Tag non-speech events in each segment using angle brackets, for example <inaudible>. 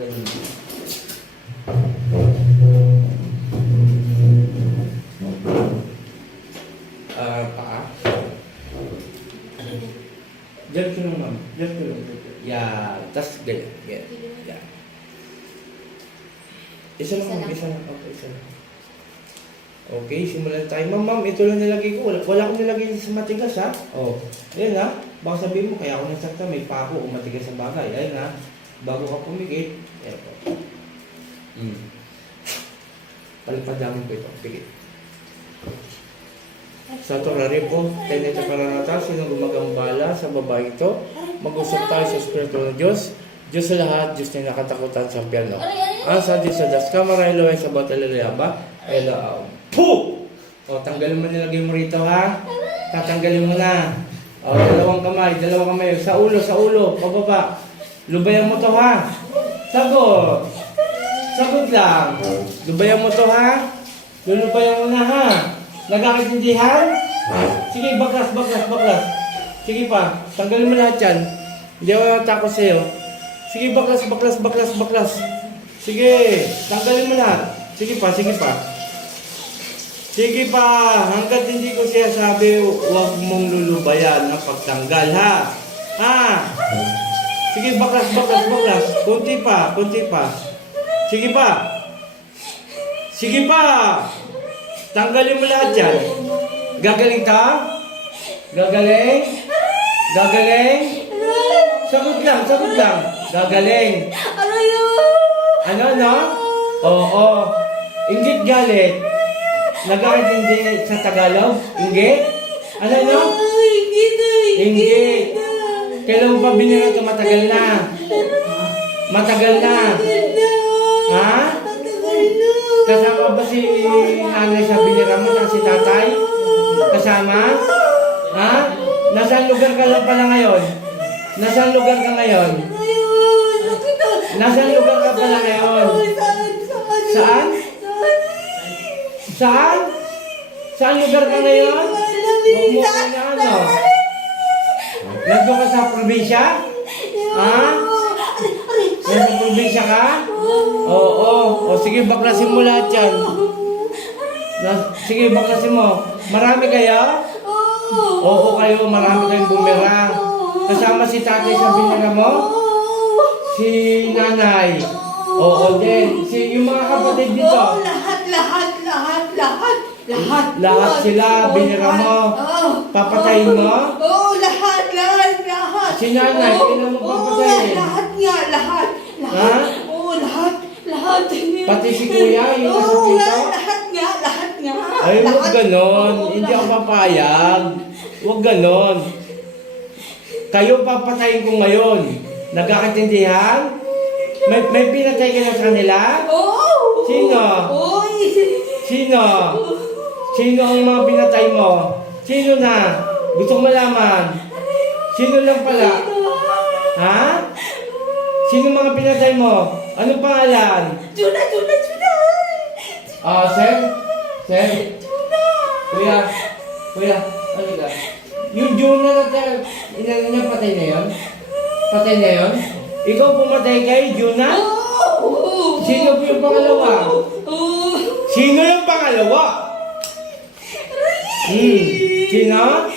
ganun. Ah, paa. Diyan ko ma'am. Diyan ko lang. Yeah. Tapos ganyan. Ganyan. Yeah. Isa lang. Isa lang. Okay, isa lang. Okay, simulan tayo. Ma'am, ma'am, ito lang nilagay ko. Wala, wala akong nilagay sa matigas, ha? Oh. Ayan, ha? Baka sabihin mo, kaya ako nasakta, may pako o matigas sa bagay. Ayan, ha? Bago ka pumikit, ayan po. Hmm. Palipadamin ko ito. Pikit. Sa turari po, tayo nito paranata, sino gumagambala sa babae ito? Mag-usap tayo sa Espiritu ng Diyos. Diyos sa lahat, Diyos na nakatakutan sa piano. Ang sa Diyos sa Das Kamaraylo ay sa Batalayaba, ay laaw. Puh! O, tanggalin mo nilagay mo rito ha. Tatanggalin mo na. O, dalawang kamay, dalawang kamay. Sa ulo, sa ulo, pababa. Lubayan mo to ha. Sagot. Sagot lang. Lubayan mo to ha. Lulubayan mo na ha. Nagkakaintindihan? Sige, baklas, baklas, baklas. Sige pa, tanggalin mo lahat yan. Hindi ako natakot sa'yo. Sige, baklas, baklas, baklas, baklas. Sige, tanggalin mo lahat. Sige pa, sige pa. Sige pa, hanggat hindi ko siya sabi, huwag mong lulubayan ang pagtanggal, ha? Ha? Sige, baklas, baklas, baklas. Kunti pa, kunti pa. Sige pa. Sige pa. Tanggalin mo lahat yan. Gagaling ka? Gagaling? Gagaling? Sagot lang, sagot lang. Gagaling. Ano yun? Ano, no? Oo. Inggit galit. Nag-aintindi sa Tagalog? Inggit? Ano, no? Na, Inggit. Kailan pa binira ito matagal na? Matagal na. Ha? Kasama ba si nanay sa binira mo at si tatay? Kasama? Ha? Nasaan lugar ka lang pala ngayon? Nasaan lugar ka ngayon? Nasaan lugar ka pala ngayon? Ay, Saan? Saan? Saan? Lugar ka ngayon? Huwag mo ano. Nandun ka sa probinsya? Ha? Nasa probinsya ka? Oo. O sige, baklasin mo lahat yan. Na, sige, baklasin mo. Marami kayo? Oo kayo, marami kayong bumira. Kasama si tatay sa binira mo? Si nanay. Oo din. Si, yung mga kapatid dito. Oo, lahat, lahat, lahat, lahat. Lahat. Lahat sila, Oo, binira mo. Oo. Papatayin mo? Oo. Si nanay, Oo, kailan mo oo, papatayin? lahat nga, lahat. Lahat. Ha? Oo, lahat. Lahat. Pati si kuya, yung nasa Oo, lahat nga, lahat nga. Ay, huwag Lahat. ganon. Oo, Hindi ako lahat. papayag. Huwag ganon. Kayo papatayin ko ngayon. Nagkakaintindihan? May, may pinatay ka na sa kanila? Oo. Sino? Oo, Sino? Sino ang mga pinatay mo? Sino na? Gusto ko malaman. Sino lang pala? Ha? Sino mga pinatay mo? Anong pangalan? Juna, Juna, Juna. Ah, sir? Sir? Kuya? Kuya? Ano ka? Yung Juna na tayo, inano niya patay na yun? Patay na yun? Ikaw pumatay kay Juna? Oo. Sino po yung pangalawa? Oo. Sino yung pangalawa? Hmm. Sino?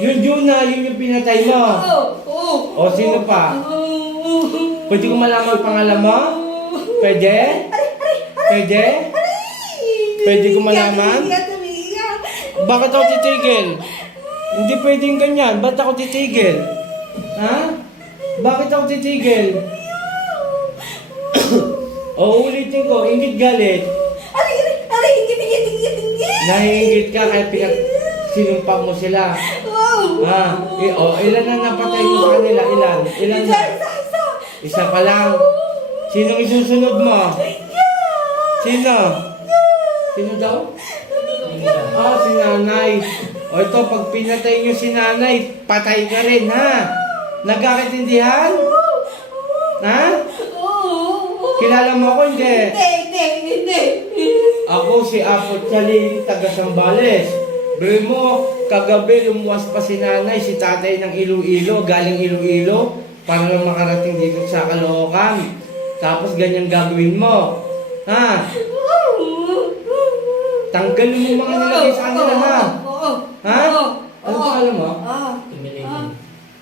Yung Juna, yun yung pinatay mo. Oo. Oo. O, sino pa? Pwede ko malaman ang pangalan mo? Pwede? Pwede? Pwede ko malaman? Bakit ako titigil? Hindi pwedeng ganyan. Ba't ako titigil? Ha? Bakit ako titigil? o ulitin ko, ingit galit. Aray, aray, aray, ingit, ingit, ingit, ingit. Nahingit ka kaya pinag sinumpa mo sila. Wow. Ha? I- o, ilan na napatay mo sa kanila? Ilan? Ilan Isa, na? isa, pa lang. Sinong isusunod mo? Sino? Sino daw? Ah, si nanay. O ito, pag pinatay niyo si nanay, patay ka rin, ha? Nagkakaintindihan? Ha? Kilala mo ako, hindi? Hindi, hindi, hindi. Ako si Apo Chalin, taga Sambales. Bili mo, kagabi lumuwas pa si nanay, si tatay ng Iloilo, galing Iloilo, para lang makarating dito sa Caloocan. Tapos ganyan gagawin mo. Ha? Tanggalin mo mga nilagay sa kanila ha. Oo. Ha? Oo. Ano Oo. pa alam mo? Ah. Dominator.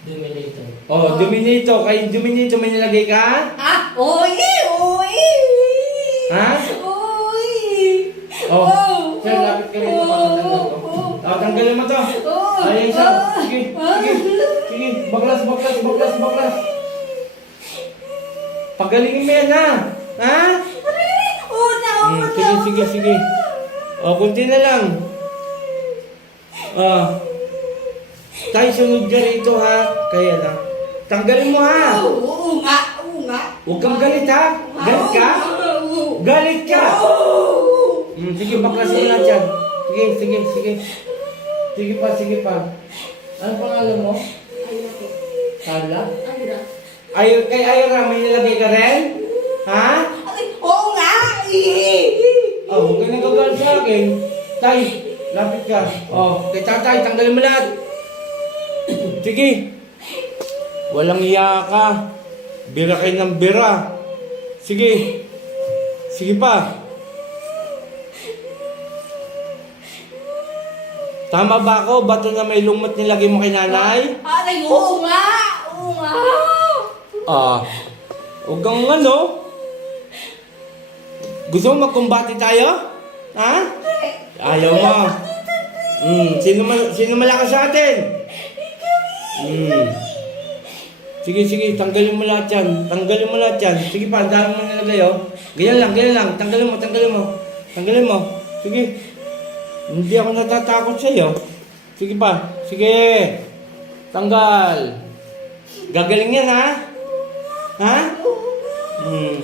Dominator. Oh, Dominito. Kay Dominito may nilagay ka? Ha? Oy! Oy! Ha? Oy! Oh, sir, lapit kami ito pagkatanggal ko. Ah, tanggalin mo to. Oh. Ayun siya. Sige, sige. Sige, baklas, baklas, baklas, baklas. Pagalingin mo yan, ha? Ha? Una, Hmm, una. sige, sige, sige. O, kunti na lang. Ah. Tayo sunod ka rito, ha? Kaya na. Tanggalin mo, ha? Oo, oo nga, oo nga. Huwag kang galit, ha? Galit ka? Oo. Galit ka! Oo. Hmm, sige, baklasin mo lahat yan. Sige, sige, sige. Sige pa, sige pa. Ano pangalan mo? Ayun ako. Carla? Ay, kay Ira, may nilagay ka rin? Ha? Ay, Oo nga! Eh. Oh, huwag ka nagagalit sa akin. Tay, lapit ka. Oh, kay tatay, tanggalin mo lahat. <clears throat> Sige. Walang iya ka. Bira kayo ng bira. Sige. Sige pa. Tama ba ako? Bato na may lumot nilagay mo kay nanay? Aray, oo nga! Oo nga! Ah. Huwag kang ano. Gusto mo magkumbati tayo? Ha? Ayaw mo. Hmm, sino, mal- sino malakas sa atin? Hmm. Sige, sige, tanggalin mo lahat yan. Tanggalin mo lahat yan. Sige pa, dami mo nilagay, oh. Ganyan lang, ganyan lang. Tanggalin mo, tanggalin mo. Tanggalin mo. Sige. Hindi ako natatakot sa iyo. Sige pa. Sige. Tanggal. Gagaling yan, ha? Ha? Hmm.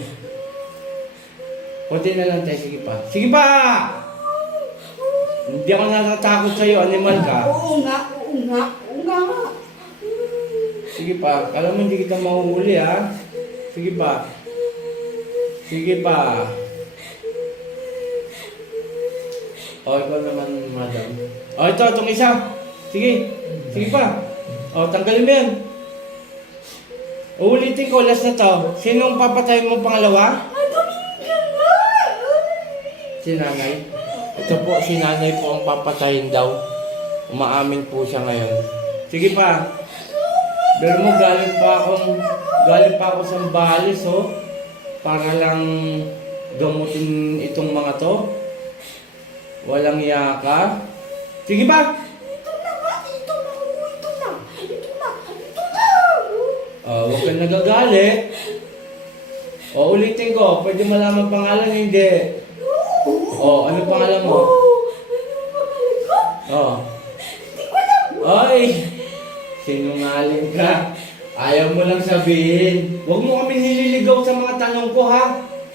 Kunti na lang tayo. Sige pa. Sige pa! Hindi ako natatakot sa iyo. Animal ka. Oo nga, oo nga, oo nga. Sige pa. Kala mo hindi kita mahuhuli, ha? Sige pa. Sige pa. O, ikaw naman, madam. O, ito, itong isa. Sige. Sige pa. O, tanggalin mo yan. Uulitin ko, last na to. Sinong papatayin mo pangalawa? Si nanay. Ito po, si nanay po ang papatayin daw. Umaamin po siya ngayon. Sige pa. Pero mo, galing pa akong, galing pa ako sa balis, oh. Para lang gamutin itong mga to. Walang yaka. Sige pa. Huwag kang nagagalit. O, ulitin ko. Pwede malaman pangalan, hindi. Oh, ano pangalan mo? Oh. Ay! Sinungaling ka. Ayaw mo lang sabihin. Huwag mo kami nililigaw sa mga tanong ko, ha?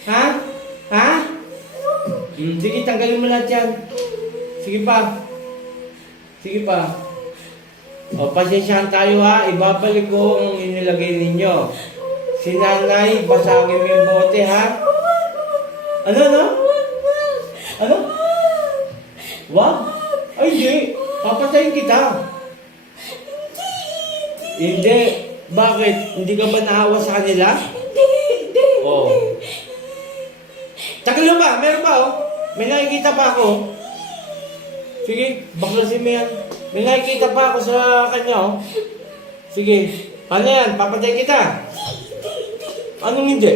Ha? Ha? Hmm, sige, tanggalin mo lahat yan. Sige pa. Sige pa. O, pasensyahan tayo ha. Ibabalik ko ang inilagay ninyo. Si nanay, basagin mo yung bote, ha? Ano, ano? Ano? Wag? Ay, hindi. Papatayin kita. Hindi. Bakit? Hindi ka ba naawa sa kanila? Hindi, hindi. Oo. Oh. Tagal ba? Meron pa, oh. May nakikita pa ako. Sige, baklasin mo yan. May nakikita pa ako sa kanya, oh. Sige. Ano yan? Papatay kita. Anong hindi?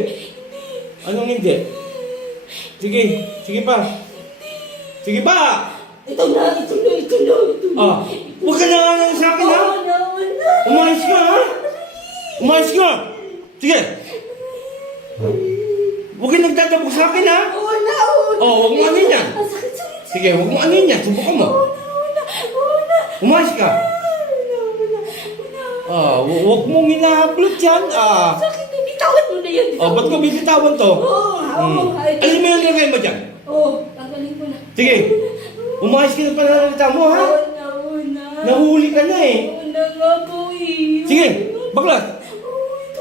Anong hindi? Sige, sige pa. Sige pa! Ito na, ito na, ito na, ito na. Ah, huwag ka na nga sa akin, ha? Oo na. Umayos ka, ha? Umayos ka! Sige! Huwag ka nagtatabog sa akin, ha? Oo na, oo na. Oh, huwag mo ano yan. Sige, huwag mo ano yan. Subukan mo. Umayos ka. Ah, hu- huwag mong hinahablot yan. Ah, Sakit, bitawan mo na yan. oh, ba't ko bibitawan to? Oo, oo. Hmm. ay- Alam mo yung lagay mo dyan? Oo, tanggalin ko na. Sige, umayos ka na pananalita mo, ha? Oo na. Nahuli ka na eh. Oo na nga po eh. Sige, baklas.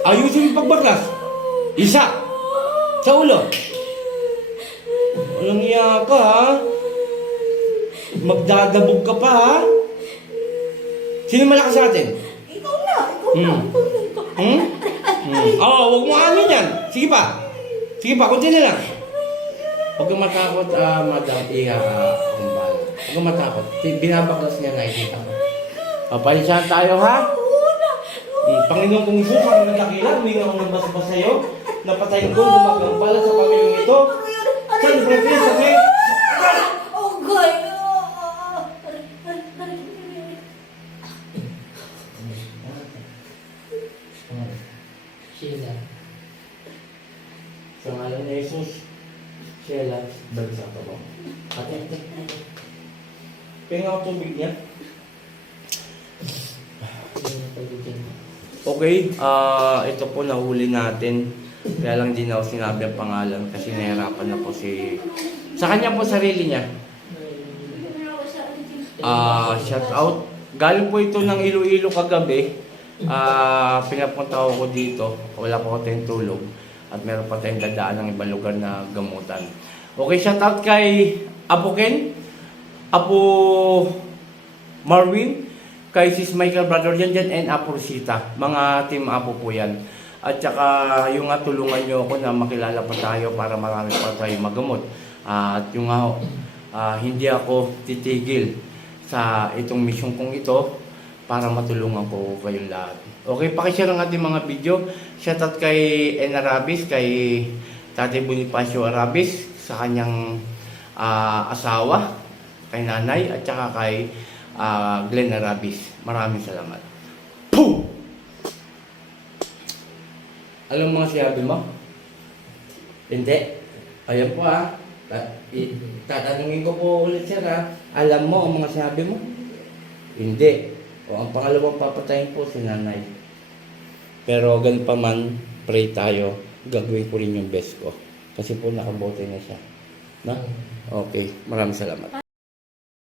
Ayusin mo pagbaklas. Isa. Sa ulo. Walang iya ka, ha? Magdadabog ka pa, ha? Sino malakas sa atin? Ikaw na, ikaw na, Hmm. ikaw na, ikaw. Hmm? Hmm. Oo, oh, huwag mo ano yan. Sige pa. Sige pa, kunti na lang. Huwag kang matakot, ah, madam. Iha ka, kumbal. Huwag kang matakot. Ti- Binabaklas niya nakikita ko. Papalisahan tayo, ha? Eh, Panginoon kong Isus, ang nagkakila, huminga ako ng basa sa'yo. Napatayin ko, gumagambala sa pamilyang ito. San Francisco, may... Oh, God. Penga ako tubig niya. Okay, ah ito po nahuli natin. Kaya lang di na ako sinabi ang pangalan kasi nahirapan na po si... Sa kanya po sarili niya. Ah, shout out. Galing po ito ng Iloilo kagabi. Ah, pinapunta ko dito. Wala po ako tayong tulog. At meron pa tayong dadaan ng ibang lugar na gamutan. Okay, shout out kay Apo Ken. Apo Marvin. Kay Sis Michael Brother yan dyan and Apo Rosita. Mga team Apo po yan. At saka yung nga tulungan nyo ako na makilala pa tayo para marami pa tayo magamot. Ah, at yung nga ah, hindi ako titigil sa itong mission kong ito para matulungan ko kayong lahat. Okay, pakishare ang ating mga video. Shoutout kay En Arabis, kay Tate Bonifacio Arabis sa kanyang ah, asawa, kay nanay, at saka kay ah, Glenn Arabis. Maraming salamat. Boom! Alam mo mga sinabi mo? Hindi. Ayan po ah. Ta- i- tatanungin ko po ulit siya ha. Alam mo ang mga sinabi mo? Hindi. O ang pangalawang papatayin po si nanay. Pero ganun pa man, pray tayo. Gagawin ko rin yung best ko. Kasi po nakabote na siya. Na? Okay. Maraming salamat.